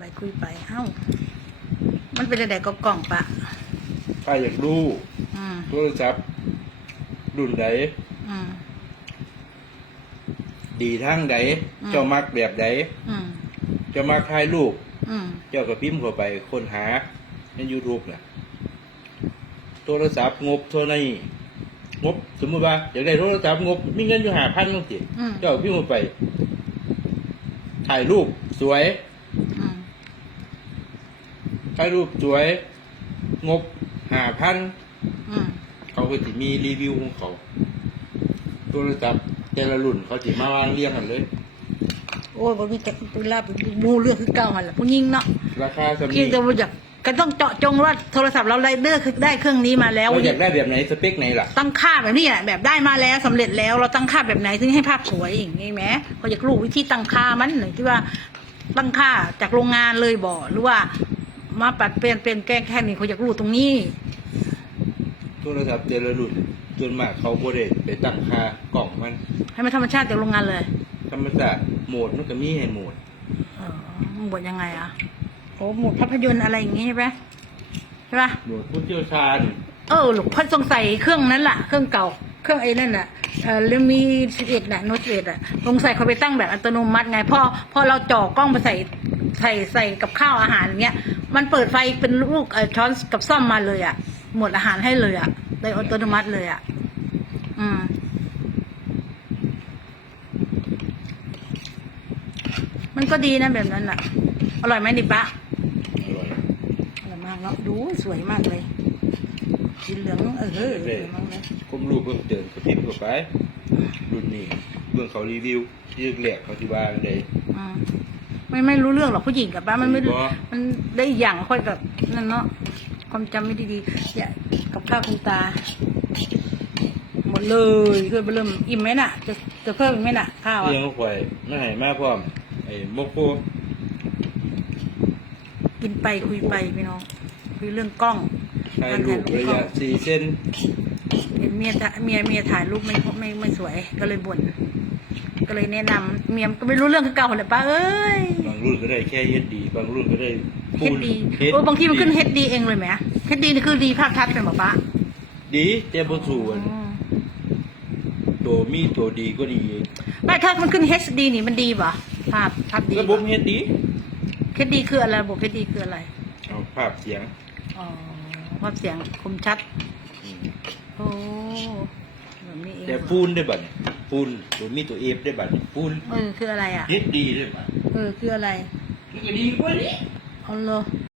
ไปคุยไปเอ้ามันเป็นอะไรก็กล่องปะถ้าอยากรู้อืมโทรศัพท์รุ่นใดอืม ดีทางใดอืม เจ้ามักแบบใดอืมเจ้ามักถ่ายรูปอืมเจ้าก็พิมพ์เข้าไปค้นหาใน YouTube น่ะ โทรศัพท์งบเท่านี้งบสมมติว่าอยากได้โทรศัพท์งบมีเงินอยู่หาพันต้องสิอืมเจ้าพิมพ์เข้าไป ถ่ายรูปสวยอืม ถ่ายรูปสวย งบหาพันอืมเขาก็จะมีรีวิวของเขาโทรศัพท์แต่ละรุ่นเขาจะมาวางเรียงกันเลย โอ้ยบ่มีแต่เวลามูเรื่องคือเก่าหันแหละผู้หญิงเนาะราคาสำพี่นีจะบ่อยากก็ต้องเจาะจงว่าโทรศัพท์เราไรเดอร์คือได้เครื่องนี้มาแล้ว เราอยากได้แบบไหนสเปคไหนล่ะ ตั้งค่าแบบนี้แหละแบบได้มาแล้วสำเร็จแล้วเราตั้งค่าแบบไหนถึงให้ภาพสวยอย่างนี้ไหมเขาอยากรู้วิธีตั้งค่ามันหรือที่ว่าตั้งค่าจากโรงงานเลยบ่หรือว่า มาปัดเปลี่ยนเปลี่ยนแก้แค่นี้เขาอยากรู้ตรงนี้ โทรศัพท์แต่ละรุ่นส่วนมากเขาโบเดไปตั้งค่ากล่องมันให้มันธรรมชาติจากโรงงานเลยธรรมชาติโหมดมันก็มีให้โหมดเออมันบทยังไงอะโอ้หมดภาพยนตร์อะไรอย่างงี้ใช่ไหมใช่ปะโหมดผู้เชี่ยวชาญ เออหลูกพ่อสงสัยเครื่องนั้นล่ะ เครื่องเก่า เครื่องไอ้นั่นน่ะเออเรมีสิบเอ็ดน่ะโน้ตเอ็ดอะสงสัยเขาไปตั้งแบบอัตโนมัติไงพอพอเราจ่อกล้องไปใส่ใส่ใส่กับข้าวอาหารอย่างเงี้ย มันเปิดไฟเป็นลูกเออช้อนกับซ่อมมาเลยอะ หมดอาหารให้เลยอะโดยอัตโนมัติเลยอะ อืม มันก็ดีนะแบบนั้นอะ อร่อยไหมดิปะอร่อยอร่อยมากเนาะดูสวยมากเลย สีเหลืองเออเออสวยมากลยก้มรูปเพิ่มเติมกระพริบเข้าไปรุ่นนี้เบื้องเขารีวิวที่แรกเขาที่ว่าไงอืมไม่ไม่รู้เรื่องหรอกผู้หญิงกับป้ามันไม่มันได้อย่างค่อยกับนั่นเนาะความจำไม่ดีๆอย่ากับข้าวคุณตา หมดเลยเพื่อนเริ่มอิ่มไหมน่ะ จะจะเพิ่มอีกไหมน่ะข้าวอะเลี้ยงควายไม่ให้มาพร้อมไอ้โมโกกินไปคุยไปพี่น้องคุยเรื่องกล้อง ถ่ายรูประยะสี่เส้นเห็นเมียถ่ายเมียเมียถ่ายรูปไม่ไม่ไม่สวยก็เลยบ่นก็เลยแนะนำเมียก็ไม่รู้เรื่องคือเก่าเลยป้าเอ้ยบางรุ่นก็ได้แค่เฮดดีบางรุ่นก็ได้เฮดดีเออบางทีมันขึ้นเฮดดีเองเลยไหมเฮดดีนี่คือดีภาพชัดเป็นบอกป้าดีแต่บนสู่อันอ๋อตัวมีตัวดีก็ดีไม่ถ้ามันขึ้น HD นี่มันดีป่ะภาพภาพดีระบบเฮดดีเฮดดีคืออะไรระบบเฮดดีคืออะไรเอาภาพเสียงอ๋อ ภาพเสียงคมชัดอืมโอ้แบบนี้เองแต่ฟูนได้บัดเนี่ยฟูนตัวมีตัวเอฟได้บัดเนี่ยฟูนเออคืออะไรอะเฮดดีได้บัดเออคืออะไรมันก็ดีกว่านี้เอาเลย